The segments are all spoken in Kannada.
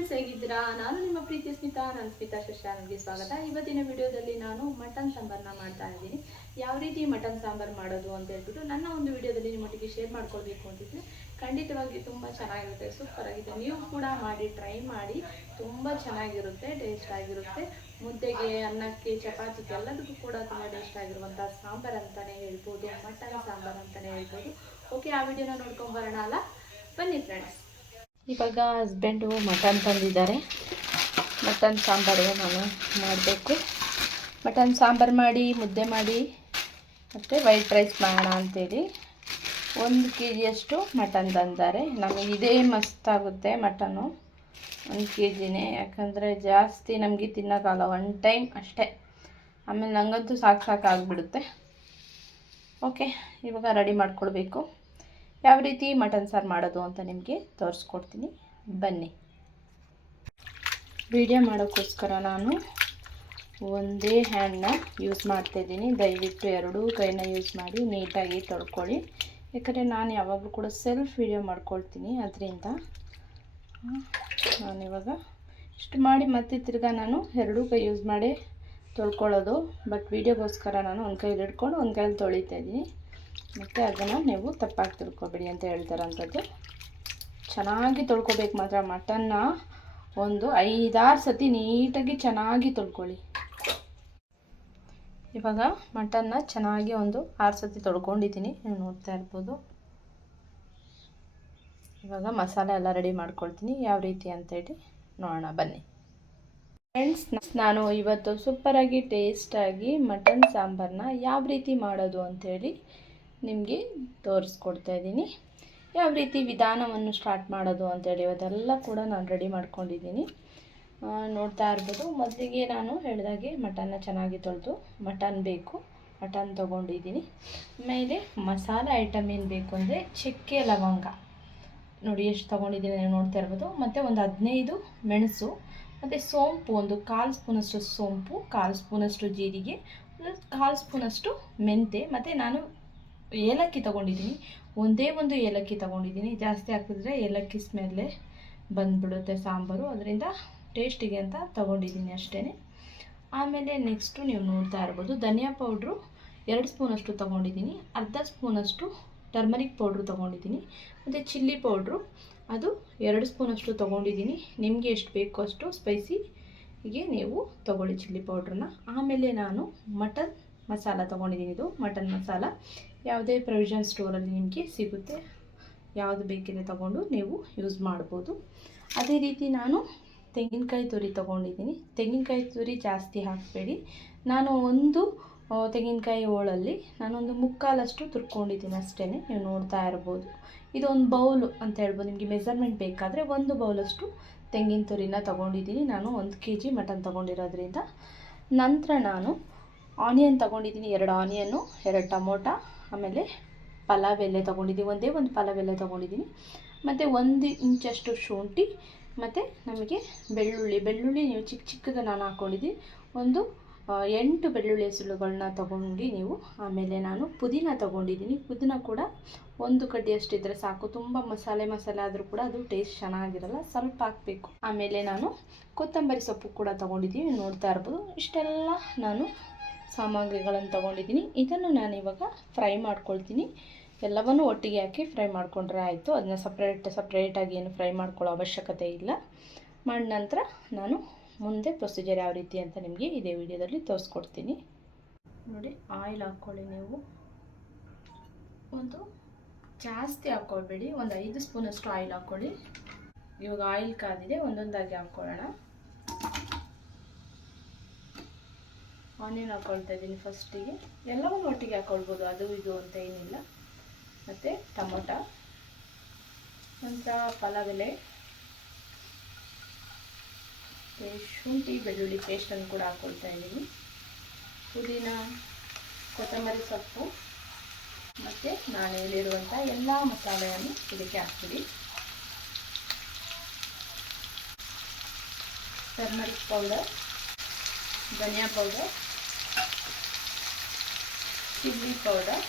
ಫ್ರೆಂಡ್ಸ್, ಹೇಗಿದ್ದೀರಾ? ನಾನು ನಿಮ್ಮ ಪ್ರೀತಿ ಸ್ಮಿತಾ. ನಾನು ಸ್ಮಿತಾ ಶಶಾನ್ಗೆ ಸ್ವಾಗತ. ಇವತ್ತಿನ ವಿಡಿಯೋದಲ್ಲಿ ನಾನು ಮಟನ್ ಸಾಂಬಾರನ್ನ ಮಾಡ್ತಾ ಇದ್ದೀನಿ. ಯಾವ ರೀತಿ ಮಟನ್ ಸಾಂಬಾರು ಮಾಡೋದು ಅಂತ ಹೇಳ್ಬಿಟ್ಟು ನನ್ನ ಒಂದು ವಿಡಿಯೋದಲ್ಲಿ ನಿಮ್ಮೊಟ್ಟಿಗೆ ಶೇರ್ ಮಾಡ್ಕೊಳ್ಬೇಕು ಅಂತಿದ್ರೆ ಖಂಡಿತವಾಗಿ ತುಂಬ ಚೆನ್ನಾಗಿರುತ್ತೆ, ಸೂಪರ್ ಆಗಿದೆ. ನೀವು ಕೂಡ ಮಾಡಿ ಟ್ರೈ ಮಾಡಿ, ತುಂಬ ಚೆನ್ನಾಗಿರುತ್ತೆ, ಟೇಸ್ಟ್ ಆಗಿರುತ್ತೆ. ಮುದ್ದೆಗೆ, ಅನ್ನಕ್ಕೆ, ಚಪಾತಿಗೆ ಎಲ್ಲದಕ್ಕೂ ಕೂಡ ತುಂಬ ಟೇಸ್ಟ್ ಆಗಿರುವಂಥ ಸಾಂಬಾರು ಅಂತಲೇ ಹೇಳ್ಬೋದು, ಮಟನ್ ಸಾಂಬಾರು ಅಂತಲೇ ಹೇಳ್ಬೋದು. ಓಕೆ, ಆ ವಿಡಿಯೋನ ನೋಡ್ಕೊಂಬರೋಣ ಅಲ್ಲ, ಬನ್ನಿ ಫ್ರೆಂಡ್ಸ್. ಇವಾಗ ಹಸ್ಬೆಂಡು ಮಟನ್ ತಂದಿದ್ದಾರೆ. ಮಟನ್ ಸಾಂಬಾರು ನಾನು ಮಾಡಬೇಕು. ಮಟನ್ ಸಾಂಬಾರು ಮಾಡಿ, ಮುದ್ದೆ ಮಾಡಿ, ಮತ್ತು ವೈಟ್ ರೈಸ್ ಮಾಡೋಣ ಅಂತೇಳಿ 1 kg ಮಟನ್ ತಂದಿದ್ದಾರೆ. ನಮಗೆ ಇದೇ ಮಸ್ತಾಗುತ್ತೆ ಮಟನ್ನು, 1 kgನೇ. ಯಾಕಂದರೆ ಜಾಸ್ತಿ ನಮಗೆ ತಿನ್ನೋಕ್ಕಾಗಲ್ಲ, 1 ಟೈಮ್ ಅಷ್ಟೇ. ಆಮೇಲೆ ನನಗಂತೂ ಸಾಕಾಗಿಬಿಡುತ್ತೆ. ಓಕೆ, ಇವಾಗ ರೆಡಿ ಮಾಡ್ಕೊಳ್ಬೇಕು. ಯಾವ ರೀತಿ ಮಟನ್ ಸಾರು ಮಾಡೋದು ಅಂತ ನಿಮಗೆ ತೋರಿಸ್ಕೊಡ್ತೀನಿ, ಬನ್ನಿ. ವಿಡಿಯೋ ಮಾಡೋಕ್ಕೋಸ್ಕರ ನಾನು ಒಂದೇ ಹ್ಯಾಂಡನ್ನ ಯೂಸ್ ಮಾಡ್ತಾಯಿದ್ದೀನಿ. ದಯವಿಟ್ಟು 2 ಕೈನ ಯೂಸ್ ಮಾಡಿ ನೀಟಾಗಿ ತೊಳ್ಕೊಳ್ಳಿ. ಯಾಕಂದರೆ ನಾನು ಯಾವಾಗಲೂ ಕೂಡ ಸೆಲ್ಫ್ ವಿಡಿಯೋ ಮಾಡ್ಕೊಳ್ತೀನಿ, ಅದರಿಂದ ನಾನಿವಾಗ ಇಷ್ಟು ಮಾಡಿ ಮತ್ತೆ ತಿರ್ಗಾ ನಾನು 2 ಕೈ ಯೂಸ್ ಮಾಡಿ ತೊಳ್ಕೊಳ್ಳೋದು. ಬಟ್ ವಿಡಿಯೋಗೋಸ್ಕರ ನಾನು ಒಂದು ಕೈಲಿ ಹಿಡ್ಕೊಂಡು ಒಂದು ಕೈಲಿ ತೊಳಿತಾ ಇದ್ದೀನಿ. ಮತ್ತು ಅದನ್ನು ನೀವು ತಪ್ಪಾಗಿ ತಿಳ್ಕೊಬೇಡಿ ಅಂತ ಹೇಳ್ತಾರಂಥದ್ದು. ಚೆನ್ನಾಗಿ ತೊಳ್ಕೊಬೇಕು ಮಾತ್ರ. ಮಟನ್ನ ಒಂದು 5-6 ಸತಿ ನೀಟಾಗಿ ಚೆನ್ನಾಗಿ ತೊಳ್ಕೊಳ್ಳಿ. ಇವಾಗ ಮಟನ್ನ ಚೆನ್ನಾಗಿ ಒಂದು 6 ಸತಿ ತೊಳ್ಕೊಂಡಿದ್ದೀನಿ, ನೀವು ನೋಡ್ತಾ ಇರ್ಬೋದು. ಇವಾಗ ಮಸಾಲೆ ಎಲ್ಲ ರೆಡಿ ಮಾಡ್ಕೊಳ್ತೀನಿ, ಯಾವ ರೀತಿ ಅಂತೇಳಿ ನೋಡೋಣ, ಬನ್ನಿ ಫ್ರೆಂಡ್ಸ್. ನಾನು ಇವತ್ತು ಸೂಪರಾಗಿ ಟೇಸ್ಟಾಗಿ ಮಟನ್ ಸಾಂಬಾರನ್ನ ಯಾವ ರೀತಿ ಮಾಡೋದು ಅಂಥೇಳಿ ನಿಮಗೆ ತೋರಿಸ್ಕೊಡ್ತಾ ಇದ್ದೀನಿ. ಯಾವ ರೀತಿ ವಿಧಾನವನ್ನು ಸ್ಟಾರ್ಟ್ ಮಾಡೋದು ಅಂತೇಳಿ ಅದೆಲ್ಲ ಕೂಡ ನಾನು ರೆಡಿ ಮಾಡ್ಕೊಂಡಿದ್ದೀನಿ, ನೋಡ್ತಾ ಇರ್ಬೋದು. ಮೊದಲಿಗೆ ನಾನು ಹೇಳಿದಾಗೆ ಮಟನ್ನ ಚೆನ್ನಾಗಿ ತೊಳೆದು, ಮಟನ್ ಬೇಕು, ಮಟನ್ ತೊಗೊಂಡಿದ್ದೀನಿ. ಆಮೇಲೆ ಮಸಾಲೆ ಐಟಮ್ ಏನು ಬೇಕು ಅಂದರೆ ಚಕ್ಕೆ, ಲವಂಗ ನೋಡಿ ಎಷ್ಟು ತೊಗೊಂಡಿದ್ದೀನಿ ನೀವು ನೋಡ್ತಾ ಇರ್ಬೋದು. ಮತ್ತು ಒಂದು 15 ಮೆಣಸು, ಮತ್ತು ಸೋಂಪು ಒಂದು 1/4 ಸ್ಪೂನಷ್ಟು ಸೋಂಪು, 1/4 ಸ್ಪೂನಷ್ಟು ಜೀರಿಗೆ, 1/4 ಸ್ಪೂನಷ್ಟು ಮೆಂತೆ, ಮತ್ತು ನಾನು ಏಲಕ್ಕಿ ತೊಗೊಂಡಿದ್ದೀನಿ. ಒಂದೇ ಒಂದು ಏಲಕ್ಕಿ ತೊಗೊಂಡಿದ್ದೀನಿ. ಜಾಸ್ತಿ ಹಾಕಿದ್ರೆ ಏಲಕ್ಕಿ ಸ್ಮೆಲ್ಲೇ ಬಂದುಬಿಡುತ್ತೆ ಸಾಂಬಾರು, ಅದರಿಂದ ಟೇಸ್ಟಿಗೆ ಅಂತ ತೊಗೊಂಡಿದ್ದೀನಿ ಅಷ್ಟೇ. ಆಮೇಲೆ ನೆಕ್ಸ್ಟು ನೀವು ನೋಡ್ತಾ ಇರ್ಬೋದು, ಧನಿಯಾ ಪೌಡ್ರು 2 ಸ್ಪೂನಷ್ಟು ತೊಗೊಂಡಿದ್ದೀನಿ. ಅರ್ಧ ಸ್ಪೂನಷ್ಟು ಟರ್ಮರಿಕ್ ಪೌಡ್ರು ತೊಗೊಂಡಿದ್ದೀನಿ. ಮತ್ತು ಚಿಲ್ಲಿ ಪೌಡ್ರು ಅದು 2 ಸ್ಪೂನಷ್ಟು ತೊಗೊಂಡಿದ್ದೀನಿ. ನಿಮಗೆ ಎಷ್ಟು ಬೇಕೋ ಅಷ್ಟು ಸ್ಪೈಸಿಗೆ ನೀವು ತೊಗೊಳ್ಳಿ ಚಿಲ್ಲಿ ಪೌಡ್ರನ್ನ. ಆಮೇಲೆ ನಾನು ಮಟನ್ ಮಸಾಲ ತೊಗೊಂಡಿದ್ದೀನಿ. ಇದು ಮಟನ್ ಮಸಾಲ ಯಾವುದೇ ಪ್ರೊವಿಷನ್ ಸ್ಟೋರಲ್ಲಿ ನಿಮಗೆ ಸಿಗುತ್ತೆ, ಯಾವುದು ಬೇಕಿದೆ ತೊಗೊಂಡು ನೀವು ಯೂಸ್ ಮಾಡ್ಬೋದು. ಅದೇ ರೀತಿ ನಾನು ತೆಂಗಿನಕಾಯಿ ತುರಿ ತೊಗೊಂಡಿದ್ದೀನಿ. ತೆಂಗಿನಕಾಯಿ ತುರಿ ಜಾಸ್ತಿ ಹಾಕಬೇಡಿ. ನಾನು ಒಂದು ತೆಂಗಿನಕಾಯಿ ಹೋಳಲ್ಲಿ ನಾನೊಂದು 3/4 ತುರ್ಕೊಂಡಿದ್ದೀನಿ ಅಷ್ಟೇ, ನೀವು ನೋಡ್ತಾ ಇರ್ಬೋದು. ಇದೊಂದು ಬೌಲು ಅಂತ ಹೇಳ್ಬೋದು. ನಿಮಗೆ ಮೆಸರ್ಮೆಂಟ್ ಬೇಕಾದರೆ 1 ಬೌಲಷ್ಟು ತೆಂಗಿನ ತುರಿನ ತೊಗೊಂಡಿದ್ದೀನಿ ನಾನು, 1 kg ಮಟನ್ ತೊಗೊಂಡಿರೋದ್ರಿಂದ. ನಂತರ ನಾನು ಆನಿಯನ್ ತೊಗೊಂಡಿದ್ದೀನಿ, 2 ಆನಿಯನ್ನು, 2 ಟೊಮೊಟೊ, ಆಮೇಲೆ ಪಲಾವ್ ಎಲೆ ತೊಗೊಂಡಿದ್ದೀನಿ, ಒಂದೇ ಒಂದು ಪಲಾವ್ ಎಲೆ ತೊಗೊಂಡಿದ್ದೀನಿ. ಮತ್ತು 1 ಇಂಚಷ್ಟು ಶುಂಠಿ, ಮತ್ತು ನಮಗೆ ಬೆಳ್ಳುಳ್ಳಿ ನೀವು ಚಿಕ್ಕ ಚಿಕ್ಕದ ನಾನು ಹಾಕ್ಕೊಂಡಿದ್ದೀನಿ. ಒಂದು 8 ಬೆಳ್ಳುಳ್ಳಿ ಹೆಸರುಗಳನ್ನ ತೊಗೊಂಡು ನೀವು. ಆಮೇಲೆ ನಾನು ಪುದೀನ ತೊಗೊಂಡಿದ್ದೀನಿ. ಪುದೀನ ಕೂಡ 1 ಕಡ್ಡಿಯಷ್ಟಿದ್ರೆ ಸಾಕು. ತುಂಬ ಮಸಾಲೆ ಆದರೂ ಕೂಡ ಅದು ಟೇಸ್ಟ್ ಚೆನ್ನಾಗಿರಲ್ಲ, ಸ್ವಲ್ಪ ಹಾಕಬೇಕು. ಆಮೇಲೆ ನಾನು ಕೊತ್ತಂಬರಿ ಸೊಪ್ಪು ಕೂಡ ತೊಗೊಂಡಿದ್ದೀನಿ, ನೋಡ್ತಾ ಇರ್ಬೋದು. ಇಷ್ಟೆಲ್ಲ ನಾನು ಸಾಮಗ್ರಿಗಳನ್ನು ತೊಗೊಂಡಿದ್ದೀನಿ. ಇದನ್ನು ನಾನು ಇವಾಗ ಫ್ರೈ ಮಾಡ್ಕೊಳ್ತೀನಿ. ಎಲ್ಲವನ್ನೂ ಒಟ್ಟಿಗೆ ಹಾಕಿ ಫ್ರೈ ಮಾಡಿಕೊಂಡ್ರೆ ಆಯಿತು. ಅದನ್ನ ಸಪ್ರೇಟಾಗಿ ಏನು ಫ್ರೈ ಮಾಡ್ಕೊಳ್ಳೋ ಅವಶ್ಯಕತೆ ಇಲ್ಲ. ಮಾಡಿದ ನಂತರ ನಾನು ಮುಂದೆ ಪ್ರೊಸೀಜರ್ ಯಾವ ರೀತಿ ಅಂತ ನಿಮಗೆ ಇದೇ ವಿಡಿಯೋದಲ್ಲಿ ತೋರಿಸ್ಕೊಡ್ತೀನಿ. ನೋಡಿ, ಆಯಿಲ್ ಹಾಕ್ಕೊಳ್ಳಿ. ನೀವು ಒಂದು ಜಾಸ್ತಿ ಹಾಕ್ಕೊಳ್ಬೇಡಿ, ಒಂದು 5 ಸ್ಪೂನಷ್ಟು ಆಯಿಲ್ ಹಾಕ್ಕೊಳ್ಳಿ. ಇವಾಗ ಆಯಿಲ್ ಕಾದಿದೆ, ಒಂದೊಂದಾಗಿ ಹಾಕ್ಕೊಳ್ಳೋಣ. ಆನಿಯನ್ ಹಾಕ್ಕೊಳ್ತಾ ಇದ್ದೀನಿ ಫಸ್ಟಿಗೆ. ಎಲ್ಲವನ್ನೂ ಒಟ್ಟಿಗೆ ಹಾಕ್ಕೊಳ್ಬೋದು, ಅದು ಇದು ಅಂತ ಏನಿಲ್ಲ. ಮತ್ತು ಟೊಮೊಟೊ, ನಂತರ ಪಲಾವ್ ಎಲೆ, ಶುಂಠಿ ಬೆಳ್ಳುಳ್ಳಿ ಪೇಸ್ಟನ್ನು ಕೂಡ ಹಾಕ್ಕೊಳ್ತಾ ಇದ್ದೀನಿ. ಪುದೀನ, ಕೊತ್ತಂಬರಿ ಸೊಪ್ಪು, ಮತ್ತು ನಾನು ಹೇಳಿರುವಂಥ ಎಲ್ಲ ಮಸಾಲೆಯನ್ನು ಇದಕ್ಕೆ ಹಾಕ್ತೀನಿ. ಟರ್ಮರಿಕ್ ಪೌಡರ್, ಧನಿಯಾ ಪೌಡರ್, ಚಿಲ್ಲಿ ಪೌಡರ್,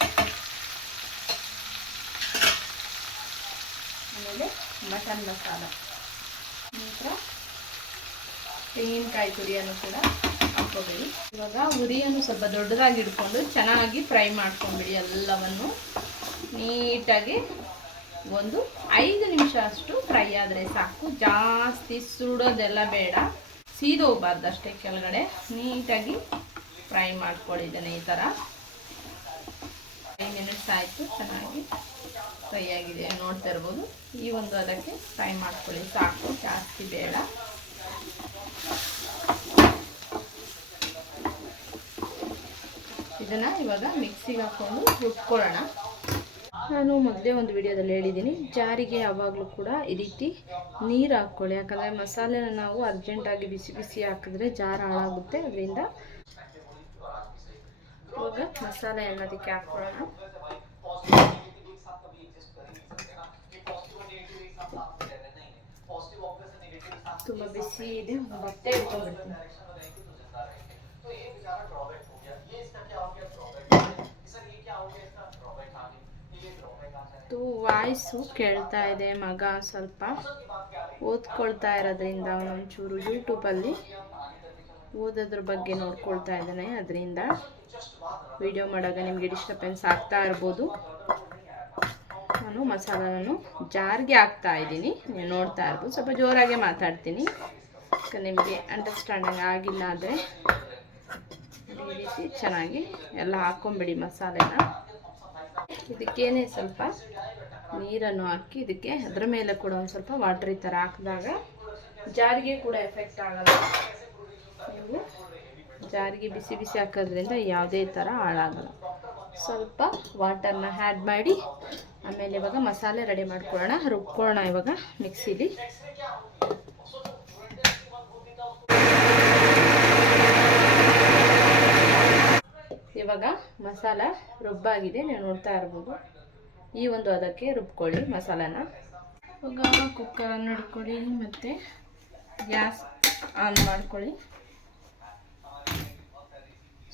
ಆಮೇಲೆ ಮಟನ್ ಮಸಾಲ, ನಂತರ ತೆಂಗಿನಕಾಯಿ ತುರಿಯನ್ನು ಕೂಡ ಹಾಕ್ಕೋಬೇಡಿ. ಇವಾಗ ಉರಿಯನ್ನು ಸ್ವಲ್ಪ ದೊಡ್ಡದಾಗಿ ಇಟ್ಕೊಂಡು ಚೆನ್ನಾಗಿ ಫ್ರೈ ಮಾಡ್ಕೊಂಬಿಡಿ. ಎಲ್ಲವನ್ನು ನೀಟಾಗಿ ಒಂದು 5 ನಿಮಿಷ ಅಷ್ಟು ಫ್ರೈ ಆದರೆ ಸಾಕು. ಜಾಸ್ತಿ ಸುಡೋದೆಲ್ಲ ಬೇಡ, ಸೀದೋಗಬಾರ್ದು ಅಷ್ಟೇ ಕೆಳಗಡೆ. ನೀಟಾಗಿ ಫ್ರೈ ಮಾಡ್ಕೊಳ್ಳಿದ್ದೇನೆ ಈ ಥರ. 5 ಮಿನಿಟ್ಸ್ ಆಯಿತು, ಚೆನ್ನಾಗಿ ಫ್ರೈ ಆಗಿದೆ ನೋಡ್ತಾ ಇರ್ಬೋದು. ಈ ಒಂದು ಅದಕ್ಕೆ ಫ್ರೈ ಮಾಡ್ಕೊಳ್ಳಿ ಸಾಕು, ಜಾಸ್ತಿ ಬೇಡ. ಇದನ್ನು ಇವಾಗ ಮಿಕ್ಸಿಗೆ ಹಾಕ್ಕೊಂಡು ರುಬ್ಕೊಳ್ಳೋಣ. ನಾನು ಮೊದಲೇ ಒಂದು ವಿಡಿಯೋದಲ್ಲಿ ಹೇಳಿದ್ದೀನಿ, ಜಾರಿಗೆ ಯಾವಾಗಲೂ ಕೂಡ ಈ ರೀತಿ ನೀರು ಹಾಕ್ಕೊಳ್ಳಿ. ಯಾಕಂದರೆ ಮಸಾಲೆನ ನಾವು ಅರ್ಜೆಂಟಾಗಿ ಬಿಸಿ ಬಿಸಿ ಹಾಕಿದ್ರೆ ಜಾರ್ ಹಾಳಾಗುತ್ತೆ. ಅದರಿಂದ ಇವಾಗ ಮಸಾಲೆ ಅನ್ನೋದಕ್ಕೆ ಹಾಕ್ಕೊಳ್ಳೋಣ. ತುಂಬ ಬಿಸಿ ಇದೆ, ಬಟ್ಟೆ ಇಟ್ಕೊಂಡ್ಬಿಡ್ತೀನಿ. ವಾಯ್ಸು ಕೇಳ್ತಾ ಇದೆ. ಮಗ ಸ್ವಲ್ಪ ಓದ್ಕೊಳ್ತಾ ಇರೋದ್ರಿಂದ ಅವನೊಂಚೂರು ಯೂಟ್ಯೂಬಲ್ಲಿ ಓದೋದ್ರ ಬಗ್ಗೆ ನೋಡ್ಕೊಳ್ತಾ ಇದ್ದಾನೆ. ಅದರಿಂದ ವಿಡಿಯೋ ಮಾಡೋವಾಗ ನಿಮಗೆ ಡಿಸ್ಟರ್ಬೆನ್ಸ್ ಆಗ್ತಾ ಇರ್ಬೋದು. ನಾನು ಮಸಾಲವನ್ನು ಜಾರ್ಗೆ ಹಾಕ್ತಾ ಇದ್ದೀನಿ, ನೀವು ನೋಡ್ತಾ ಇರ್ಬೋದು. ಸ್ವಲ್ಪ ಜೋರಾಗೆ ಮಾತಾಡ್ತೀನಿ, ನಿಮಗೆ ಅಂಡರ್ಸ್ಟ್ಯಾಂಡಿಂಗ್ ಆಗಿಲ್ಲ ಆದರೆ ಈ ರೀತಿ ಚೆನ್ನಾಗಿ ಎಲ್ಲ ಹಾಕ್ಕೊಂಬಿಡಿ ಮಸಾಲೆನ. ಇದಕ್ಕೇನೆ ಸ್ವಲ್ಪ ನೀರನ್ನು ಹಾಕಿ ಇದಕ್ಕೆ ಅದರ ಮೇಲೆ ಕೂಡ ಒಂದು ಸ್ವಲ್ಪ ವಾಟರ್ ಈ ಥರ ಹಾಕಿದಾಗ ಜಾರಿಗೆ ಕೂಡ ಎಫೆಕ್ಟ್ ಆಗಲ್ಲ. ನೀವು ಜಾರಿಗೆ ಬಿಸಿ ಬಿಸಿ ಹಾಕೋದ್ರಿಂದ ಯಾವುದೇ ಥರ ಹಾಳಾಗಲ್ಲ. ಸ್ವಲ್ಪ ವಾಟರ್ನ ಆ್ಯಡ್ ಮಾಡಿ ಆಮೇಲೆ ಇವಾಗ ಮಸಾಲೆ ರೆಡಿ ಮಾಡ್ಕೊಳ್ಳೋಣ, ರುಬ್ಕೊಳ್ಳೋಣ ಇವಾಗ ಮಿಕ್ಸಿಲಿ. ಇವಾಗ ಮಸಾಲ ರುಬ್ಬಾಗಿದೆ, ನೀವು ನೋಡ್ತಾ ಇರ್ಬೋದು. ಈ ಒಂದು ಅದಕ್ಕೆ ರುಬ್ಕೊಳ್ಳಿ ಮಸಾಲಾನ. ಇವಾಗ ಕುಕ್ಕರನ್ನು ಇಟ್ಕೊಳ್ಳಿ ಮತ್ತು ಗ್ಯಾಸ್ ಆನ್ ಮಾಡ್ಕೊಳ್ಳಿ.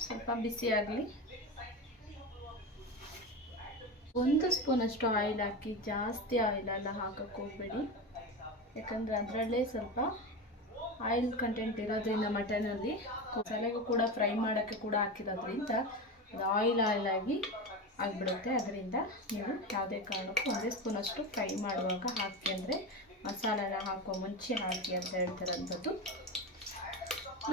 ಸ್ವಲ್ಪ ಬಿಸಿ ಆಗಲಿ. 1 ಸ್ಪೂನಷ್ಟು ಆಯಿಲ್ ಹಾಕಿ, ಜಾಸ್ತಿ ಆಯಿಲೆಲ್ಲ ಹಾಕಕ್ಕೆ ಹೋಗಬೇಡಿ. ಯಾಕಂದರೆ ಅದರಲ್ಲೇ ಸ್ವಲ್ಪ ಆಯಿಲ್ ಕಂಟೆಂಟ್ ಇರೋದ್ರಿಂದ ಮಟನಲ್ಲಿ ಮಸಾಲೆಗೂ ಕೂಡ ಫ್ರೈ ಮಾಡೋಕ್ಕೆ ಕೂಡ ಹಾಕಿರೋದ್ರಿಂದ ಅದು ಆಯಿಲ್ ಆಗಿ ಆಗಿಬಿಡುತ್ತೆ. ಅದರಿಂದ ನೀವು ಯಾವುದೇ ಕಾರಣಕ್ಕೂ 1 ಸ್ಪೂನಷ್ಟು ಫ್ರೈ ಮಾಡುವಾಗ ಹಾಕಿ, ಅಂದರೆ ಮಸಾಲೆನ ಹಾಕೋ ಮುಂಚೆ ಹಾಕಿ ಅಂತ ಹೇಳ್ತಿರೋಂಥದ್ದು.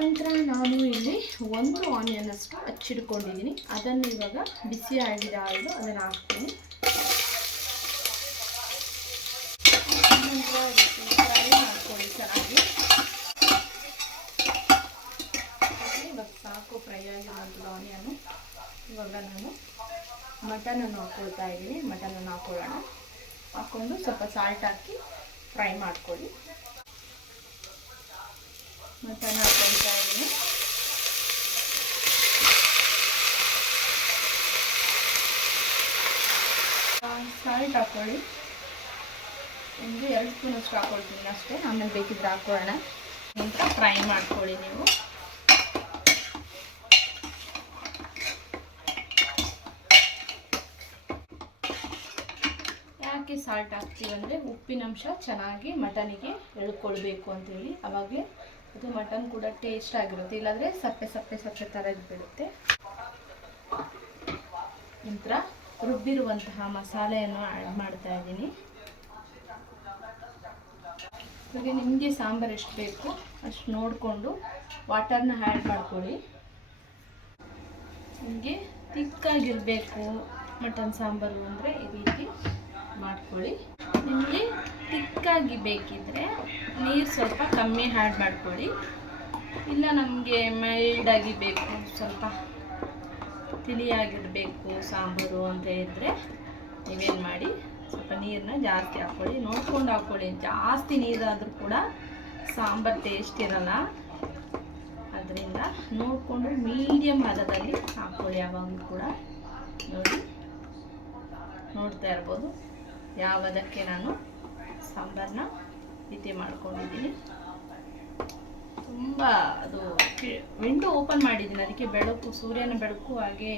ನಂತರ ನಾನು ಇಲ್ಲಿ 1 ಆನಿಯನ್ ಅಷ್ಟು ಹಚ್ಚಿಡ್ಕೊಂಡಿದ್ದೀನಿ. ಅದನ್ನು ಇವಾಗ ಬಿಸಿ ಆಗಿದೆ ಆಯಿಲು, ಅದನ್ನು ಹಾಕ್ತೀನಿ. ನಂತರ ಫ್ರೈ ಮಾಡ್ಕೊಳ್ಳಿ ಚೆನ್ನಾಗಿ. ಇವಾಗ ಸಾಕು ಫ್ರೈ ಆಗಿರೋದು ಆನಿಯನ್ನು. ಇವಾಗ ನಾನು ಮಟನನ್ನು ಹಾಕ್ಕೊಳ್ತಾ ಇದ್ದೀನಿ. ಮಟನನ್ನು ಹಾಕ್ಕೊಳ್ಳೋಣ. ಹಾಕ್ಕೊಂಡು ಸ್ವಲ್ಪ ಸಾಲ್ಟ್ ಹಾಕಿ ಫ್ರೈ ಮಾಡ್ಕೊಳ್ಳಿ. ಮಟನ್ ಹಾಕ್ಕೊಳ್ತಾ ಇದ್ದೀನಿ. ಸಾಲ್ಟ್ ಹಾಕ್ಕೊಳ್ಳಿ. ಒಂದು 2 ಸ್ಪೂನಷ್ಟು ಹಾಕ್ಕೊಳ್ತೀನಿ ಅಷ್ಟೇ, ಆಮೇಲೆ ಬೇಕಿದ್ರೆ ಹಾಕ್ಕೊಳ್ಳೋಣ. ನಂತರ ಫ್ರೈ ಮಾಡ್ಕೊಳ್ಳಿ ನೀವು. ಯಾಕೆ ಸಾಲ್ಟ್ ಹಾಕ್ತೀವಂದರೆ ಉಪ್ಪಿನಂಶ ಚೆನ್ನಾಗಿ ಮಟನಿಗೆ ಎಳ್ಕೊಳ್ಬೇಕು ಅಂತೇಳಿ. ಅವಾಗೆ ಅದು ಮಟನ್ ಕೂಡ ಟೇಸ್ಟ್ ಆಗಿರುತ್ತೆ. ಇಲ್ಲಾಂದರೆ ಸಪ್ಪೆ ಸಪ್ಪೆ ಸಪ್ಪೆ ಥರ ಬಿಡುತ್ತೆ. ನಂತರ ರುಬ್ಬಿರುವಂತಹ ಮಸಾಲೆಯನ್ನು ಆ್ಯಡ್ ಮಾಡ್ತಾ ಇದ್ದೀನಿ. ಇವಾಗ ನಿಮಗೆ ಸಾಂಬಾರು ಎಷ್ಟು ಬೇಕು ಅಷ್ಟು ನೋಡಿಕೊಂಡು ವಾಟರ್ನ ಆ್ಯಡ್ ಮಾಡ್ಕೊಳ್ಳಿ. ನಿಮಗೆ ತಿಕ್ಕಾಗಿರಬೇಕು ಮಟನ್ ಸಾಂಬಾರು ಅಂದರೆ ಈ ರೀತಿ ಮಾಡ್ಕೊಳ್ಳಿ. ನಿಮಗೆ ತಿಕ್ಕಾಗಿ ಬೇಕಿದ್ದರೆ ನೀರು ಸ್ವಲ್ಪ ಕಮ್ಮಿ ಆ್ಯಡ್ ಮಾಡ್ಕೊಳ್ಳಿ. ಇಲ್ಲ ನಮಗೆ ಮೈಲ್ಡಾಗಿ ಬೇಕು, ಸ್ವಲ್ಪ ತಿಳಿಯಾಗಿರಬೇಕು ಸಾಂಬಾರು ಅಂತ ಇದ್ದರೆ ನೀವೇನು ಮಾಡಿ, ಸ್ವಲ್ಪ ನೀರನ್ನ ಜಾಸ್ತಿ ಹಾಕ್ಕೊಳ್ಳಿ. ನೋಡ್ಕೊಂಡು ಹಾಕ್ಕೊಳ್ಳಿ. ಜಾಸ್ತಿ ನೀರಾದರೂ ಕೂಡ ಸಾಂಬಾರು ಟೇಸ್ಟ್ ಇರಲ್ಲ. ಅದರಿಂದ ನೋಡಿಕೊಂಡು ಮೀಡಿಯಮ್ ಹದದಲ್ಲಿ ಹಾಕ್ಕೊಳ್ಳಿ ಯಾವಾಗಲೂ ಕೂಡ. ನೋಡಿ, ನೋಡ್ತಾ ಇರ್ಬೋದು ಯಾವುದಕ್ಕೆ ನಾನು ಸಾಂಬಾರನ್ನ ರೀತಿ ಮಾಡ್ಕೊಂಡಿದ್ದೀನಿ. ತುಂಬ ಅದು ವಿಂಡೋ ಓಪನ್ ಮಾಡಿದ್ದೀನಿ, ಅದಕ್ಕೆ ಬೆಳಕು, ಸೂರ್ಯನ ಬೆಳಕು ಹಾಗೆ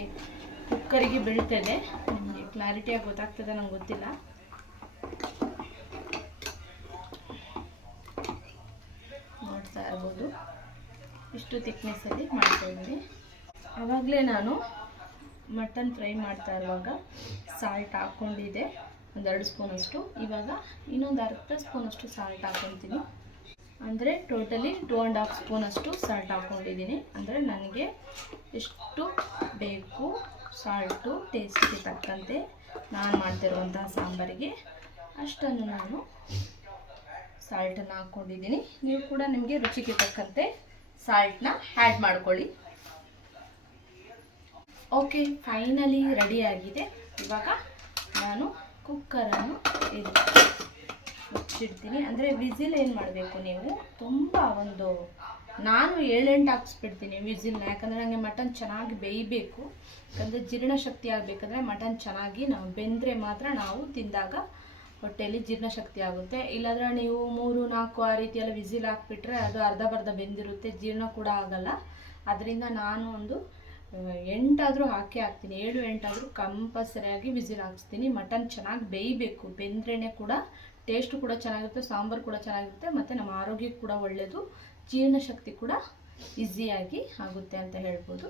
ಕುಕ್ಕರಿಗೆ ಬೀಳ್ತದೆ. ನಿಮಗೆ ಕ್ಲಾರಿಟಿಯಾಗಿ ಗೊತ್ತಾಗ್ತದೆ ನಂಗೆ ಗೊತ್ತಿಲ್ಲ. ನೋಡ್ತಾ ಇರ್ಬೋದು ಇಷ್ಟು ಥಿಕ್ನೆಸ್ಸಲ್ಲಿ ಮಾಡ್ತಾಯಿದ್ದೀನಿ. ಆವಾಗಲೇ ನಾನು ಮಟನ್ ಫ್ರೈ ಮಾಡ್ತಾ ಇರುವಾಗ ಸಾಲ್ಟ್ ಹಾಕ್ಕೊಂಡಿದ್ದೆ, 1-2 ಸ್ಪೂನಷ್ಟು. ಇವಾಗ ಇನ್ನೊಂದು ಅರ್ಧ ಸ್ಪೂನಷ್ಟು ಸಾಲ್ಟ್ ಹಾಕ್ಕೊತೀನಿ. ಅಂದರೆ ಟೋಟಲಿ 2.5 ಸ್ಪೂನಷ್ಟು ಸಾಲ್ಟ್ ಹಾಕ್ಕೊಂಡಿದ್ದೀನಿ. ಅಂದರೆ ನನಗೆ ಎಷ್ಟು ಬೇಕು ಸಾಲ್ಟು ಟೇಸ್ಟಿಗೆ ತಕ್ಕಂತೆ ನಾನು ಮಾಡ್ತಿರುವಂತಹ ಸಾಂಬಾರಿಗೆ ಅಷ್ಟನ್ನು ನಾನು ಸಾಲ್ಟನ್ನು ಹಾಕ್ಕೊಂಡಿದ್ದೀನಿ. ನೀವು ಕೂಡ ನಿಮಗೆ ರುಚಿಗೆ ತಕ್ಕಂತೆ ಸಾಲ್ಟನ್ನ ಆ್ಯಡ್ ಮಾಡ್ಕೊಳ್ಳಿ. ಓಕೆ, ಫೈನಲಿ ರೆಡಿಯಾಗಿದೆ. ಇವಾಗ ನಾನು ಕುಕ್ಕರನ್ನು ಮುಚ್ಚಿಡ್ತೀನಿ. ಅಂದರೆ ವಿಸಿಲ್ ಏನು ಮಾಡಬೇಕು ನೀವು, ತುಂಬ ನಾನು 7-8 ಹಾಕ್ಸ್ಬಿಡ್ತೀನಿ ವಿಸಿಲ್ನ. ಯಾಕಂದರೆ ನನಗೆ ಮಟನ್ ಚೆನ್ನಾಗಿ ಬೇಯಬೇಕು. ಯಾಕಂದರೆ ಜೀರ್ಣಶಕ್ತಿ ಆಗಬೇಕಂದ್ರೆ ಮಟನ್ ಚೆನ್ನಾಗಿ ನಾವು ಬೆಂದರೆ ಮಾತ್ರ ನಾವು ತಿಂದಾಗ ಹೊಟ್ಟೆಯಲ್ಲಿ ಜೀರ್ಣಶಕ್ತಿ ಆಗುತ್ತೆ. ಇಲ್ಲಾಂದರೆ ನೀವು 3-4 ಆ ರೀತಿಯೆಲ್ಲ ವಿಸಿಲ್ ಹಾಕ್ಬಿಟ್ರೆ ಅದು ಅರ್ಧ ಬೆಂದಿರುತ್ತೆ, ಜೀರ್ಣ ಕೂಡ ಆಗಲ್ಲ. ಅದರಿಂದ ನಾನು ಒಂದು 8 ಆದರೂ ಹಾಕ್ತೀನಿ, 7-8 ಆದರೂ ಕಂಪಲ್ಸರಿಯಾಗಿ ವಿಸಿಲ್ ಹಾಕ್ಸ್ತೀನಿ. ಮಟನ್ ಚೆನ್ನಾಗಿ ಬೇಯಬೇಕು, ಬೆಂದ್ರೇ ಕೂಡ ಟೇಸ್ಟು ಕೂಡ ಚೆನ್ನಾಗಿರುತ್ತೆ, ಸಾಂಬಾರು ಕೂಡ ಚೆನ್ನಾಗಿರುತ್ತೆ, ಮತ್ತು ನಮ್ಮ ಆರೋಗ್ಯಕ್ಕೆ ಕೂಡ ಒಳ್ಳೆಯದು, ಜೀರ್ಣಶಕ್ತಿ ಕೂಡ ಈಸಿಯಾಗಿ ಆಗುತ್ತೆ ಅಂತ ಹೇಳ್ಬೋದು.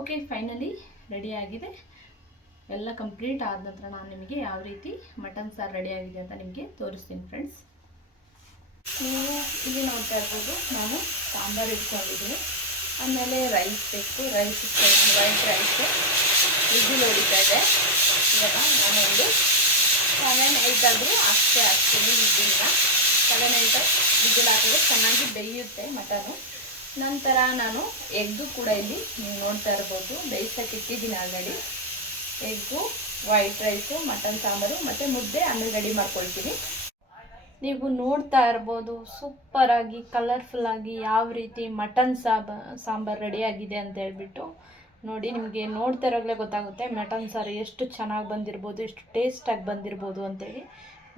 ಓಕೆ, ಫೈನಲಿ ರೆಡಿಯಾಗಿದೆ. ಎಲ್ಲ ಕಂಪ್ಲೀಟ್ ಆದ ನಂತರ ನಾನು ನಿಮಗೆ ಯಾವ ರೀತಿ ಮಟನ್ ಸಾರು ರೆಡಿಯಾಗಿದೆ ಅಂತ ನಿಮಗೆ ತೋರಿಸ್ತೀನಿ ಫ್ರೆಂಡ್ಸ್. ನೀವು ಇಲ್ಲಿ ನೋಡ್ತಾ ಇರ್ಬೋದು, ನಾನು ಸಾಂಬಾರು ಇಟ್ಕೊಂಡಿದ್ದೀನಿ. ಆಮೇಲೆ ರೈಸ್ ಬೇಕು, ರೈಸ್ ಇಟ್ಕೊಂಡಿದ್ದೀನಿ, ವೈಟ್ ರೈಸು ವಿಸಿಲ್ ಹೊಡಿತಾ ಇದೆ. ಇವಾಗ ನಾನೊಂದು 7-8 ಆದರೂ ಅಷ್ಟೇ ಹಾಕ್ತೀನಿ ವಿಸಿಲ್ನ. 7-8 ವಿಸಿಲ್ ಹಾಕಿದ್ರೆ ಚೆನ್ನಾಗಿ ಬೇಯುತ್ತೆ ಮಟನು. ನಂತರ ನಾನು ಎಗ್ಗು ಕೂಡ ಇಲ್ಲಿ ನೀವು ನೋಡ್ತಾ ಇರ್ಬೋದು, ಬೇಯಿಸೋಕೆ ಇಟ್ಟಿದ್ದೀನಿ already. Egg, white rice, mutton sambar ಮತ್ತು ಮುದ್ದೆ ಆಮೇಲೆ ರೆಡಿ ಮಾಡ್ಕೊಳ್ತೀನಿ. ನೀವು ನೋಡ್ತಾ ಇರ್ಬೋದು ಸೂಪರಾಗಿ ಕಲರ್ಫುಲ್ಲಾಗಿ ಯಾವ ರೀತಿ ಮಟನ್ ಸಾಂಬಾರು ರೆಡಿಯಾಗಿದೆ ಅಂತ ಹೇಳ್ಬಿಟ್ಟು. ನೋಡಿ, ನಿಮಗೆ ನೋಡ್ತಾ ಇರೋಗ್ಲೇ ಗೊತ್ತಾಗುತ್ತೆ ಮಟನ್ ಸಾರು ಎಷ್ಟು ಚೆನ್ನಾಗಿ ಬಂದಿರ್ಬೋದು, ಎಷ್ಟು ಟೇಸ್ಟಾಗಿ ಬಂದಿರ್ಬೋದು ಅಂತೇಳಿ.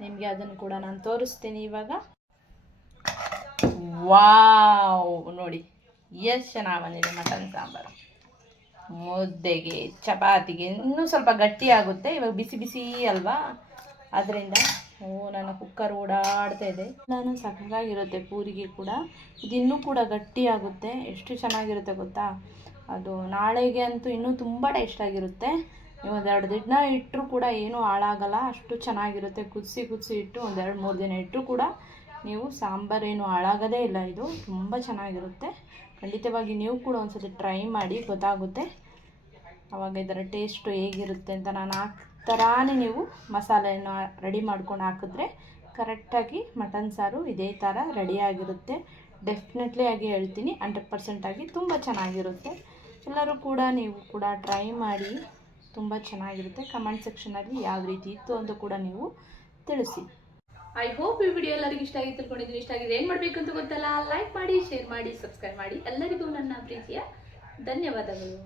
ನಿಮಗೆ ಅದನ್ನು ಕೂಡ ನಾನು ತೋರಿಸ್ತೀನಿ ಇವಾಗ. ವಾವ್, ನೋಡಿ ಎಷ್ಟು ಚೆನ್ನಾಗಿ ಬಂದಿದೆ ಮಟನ್ ಸಾಂಬಾರು. ಮುದ್ದೆಗೆ, ಚಪಾತಿಗೆ ಇನ್ನೂ ಸ್ವಲ್ಪ ಗಟ್ಟಿ ಆಗುತ್ತೆ. ಇವಾಗ ಬಿಸಿ ಬಿಸಿ ಅಲ್ವಾ, ಅದರಿಂದ ನನ್ನ ಕುಕ್ಕರ್ ಓಡಾಡ್ತಾ ಇದೆ. ನಾನು ಸಕ್ಕತ್ತಾಗಿರುತ್ತೆ ಪೂರಿಗೆ ಕೂಡ. ಇದಿನ್ನೂ ಕೂಡ ಗಟ್ಟಿ ಆಗುತ್ತೆ, ಎಷ್ಟು ಚೆನ್ನಾಗಿರುತ್ತೆ ಗೊತ್ತಾ. ಅದು ನಾಳೆಗೆ ಅಂತೂ ಇನ್ನೂ ತುಂಬ ಟೇಸ್ಟಾಗಿರುತ್ತೆ. ನೀವು 1-2 ದಿನ ಇಟ್ಟರೂ ಕೂಡ ಏನೂ ಹಾಳಾಗಲ್ಲ, ಅಷ್ಟು ಚೆನ್ನಾಗಿರುತ್ತೆ. ಕುದಿಸಿ ಇಟ್ಟು 1-2-3 ದಿನ ಇಟ್ಟರೂ ಕೂಡ ನೀವು ಸಾಂಬಾರೇನು ಹಾಳಾಗೋದೇ ಇಲ್ಲ. ಇದು ತುಂಬ ಚೆನ್ನಾಗಿರುತ್ತೆ. ಖಂಡಿತವಾಗಿ ನೀವು ಕೂಡ ಒಂದ್ಸತಿ ಟ್ರೈ ಮಾಡಿ, ಗೊತ್ತಾಗುತ್ತೆ ಆವಾಗ ಇದರ ಟೇಸ್ಟು ಹೇಗಿರುತ್ತೆ ಅಂತ. ನಾನು ಥರಾನೇ ನೀವು ಮಸಾಲೆಯನ್ನು ರೆಡಿ ಮಾಡ್ಕೊಂಡು ಹಾಕಿದ್ರೆ ಕರೆಕ್ಟಾಗಿ ಮಟನ್ ಸಾರು ಇದೇ ಥರ ರೆಡಿಯಾಗಿರುತ್ತೆ. ಡೆಫಿನೆಟ್ಲಿ ಆಗಿ ಹೇಳ್ತೀನಿ, 100% ಆಗಿ ತುಂಬ ಚೆನ್ನಾಗಿರುತ್ತೆ. ಎಲ್ಲರೂ ಕೂಡ ನೀವು ಕೂಡ ಟ್ರೈ ಮಾಡಿ, ತುಂಬ ಚೆನ್ನಾಗಿರುತ್ತೆ. ಕಮೆಂಟ್ ಸೆಕ್ಷನಲ್ಲಿ ಯಾವ ರೀತಿ ಇತ್ತು ಅಂತ ಕೂಡ ನೀವು ತಿಳಿಸಿ. ಐ ಹೋಪ್ ಈ ವಿಡಿಯೋ ಎಲ್ಲರಿಗೂ ಇಷ್ಟ ಆಗಿ ತಿಳ್ಕೊಂಡಿದ್ದೀನಿ. ಇಷ್ಟ ಆಗಿದೆ ಏನು ಮಾಡಬೇಕು ಅಂತ ಗೊತ್ತಲ್ಲ, ಲೈಕ್ ಮಾಡಿ, ಶೇರ್ ಮಾಡಿ, ಸಬ್ಸ್ಕ್ರೈಬ್ ಮಾಡಿ. ಎಲ್ಲರಿಗೂ ನನ್ನ ಪ್ರೀತಿಯ ಧನ್ಯವಾದಗಳು.